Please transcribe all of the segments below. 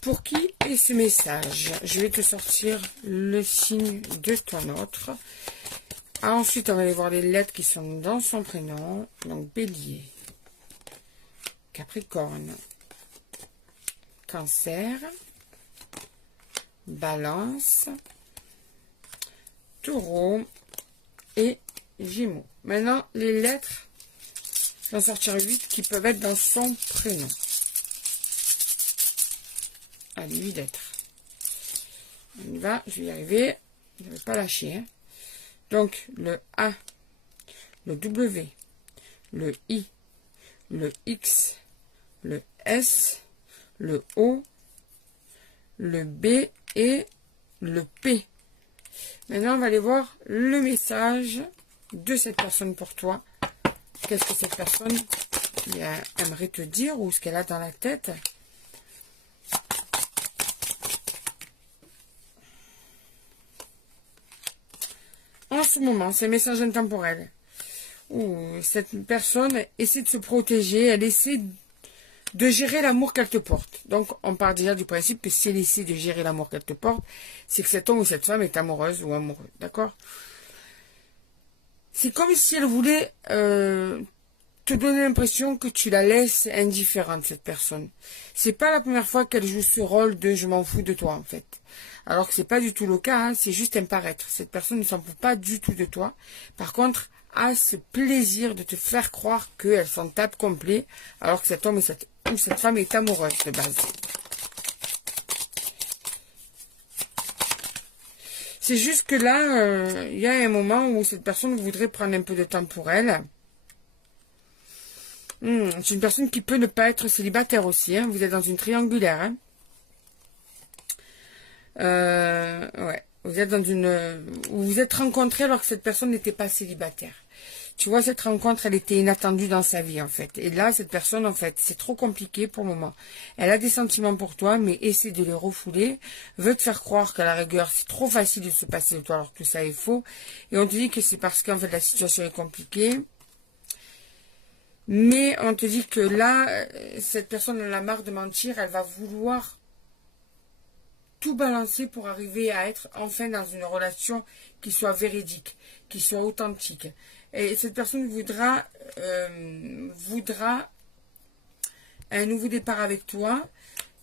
Pour qui est ce message? Je vais te sortir le signe de ton autre. Ensuite, on va aller voir les lettres qui sont dans son prénom. Donc, Bélier, Capricorne, Cancer, Balance, Taureau et Gémeaux. Maintenant, les lettres, je vais en sortir 8 qui peuvent être dans son prénom. Allez, 8 lettres. On y va, je vais y arriver. Je ne vais pas lâcher. Hein. Donc, le A, le W, le I, le X, le S, le O, le B et le P. Maintenant, on va aller voir le message de cette personne pour toi. Qu'est-ce que cette personne aimerait te dire ou ce qu'elle a dans la tête? En ce moment, c'est un message intemporel. Où cette personne essaie de se protéger, elle essaie de gérer l'amour qu'elle te porte. Donc, on part déjà du principe que si elle essaie de gérer l'amour qu'elle te porte, c'est que cet homme ou cette femme est amoureuse ou amoureux. D'accord? C'est comme si elle voulait te donner l'impression que tu la laisses indifférente, cette personne. C'est pas la première fois qu'elle joue ce rôle de « je m'en fous de toi », en fait. Alors que c'est pas du tout le cas, hein, c'est juste un paraître. Cette personne ne s'en fout pas du tout de toi. Par contre, a ce plaisir de te faire croire qu'elle s'en tape complet, alors que cet homme ou cette femme est amoureuse de base. C'est juste que là, il y a un moment où cette personne voudrait prendre un peu de temps pour elle. C'est une personne qui peut ne pas être célibataire aussi. Hein. Vous êtes dans une triangulaire. Hein. Ouais. Vous êtes dans une... Vous vous êtes rencontrés alors que cette personne n'était pas célibataire. Tu vois, cette rencontre, elle était inattendue dans sa vie, en fait. Et là, cette personne, en fait, c'est trop compliqué pour le moment. Elle a des sentiments pour toi, mais essaie de les refouler. Veut te faire croire qu'à la rigueur, c'est trop facile de se passer de toi alors que tout ça est faux. Et on te dit que c'est parce qu'en fait, la situation est compliquée. Mais on te dit que là, cette personne, elle a marre de mentir. Elle va vouloir tout balancer pour arriver à être enfin dans une relation qui soit véridique, qui soit authentique. Et cette personne voudra un nouveau départ avec toi.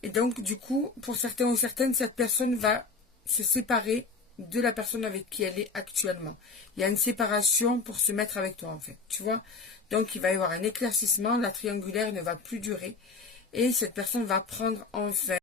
Et donc, du coup, pour certains ou certaines, cette personne va se séparer de la personne avec qui elle est actuellement. Il y a une séparation pour se mettre avec toi, en fait. Tu vois? Donc, il va y avoir un éclaircissement. La triangulaire ne va plus durer. Et cette personne va prendre enfin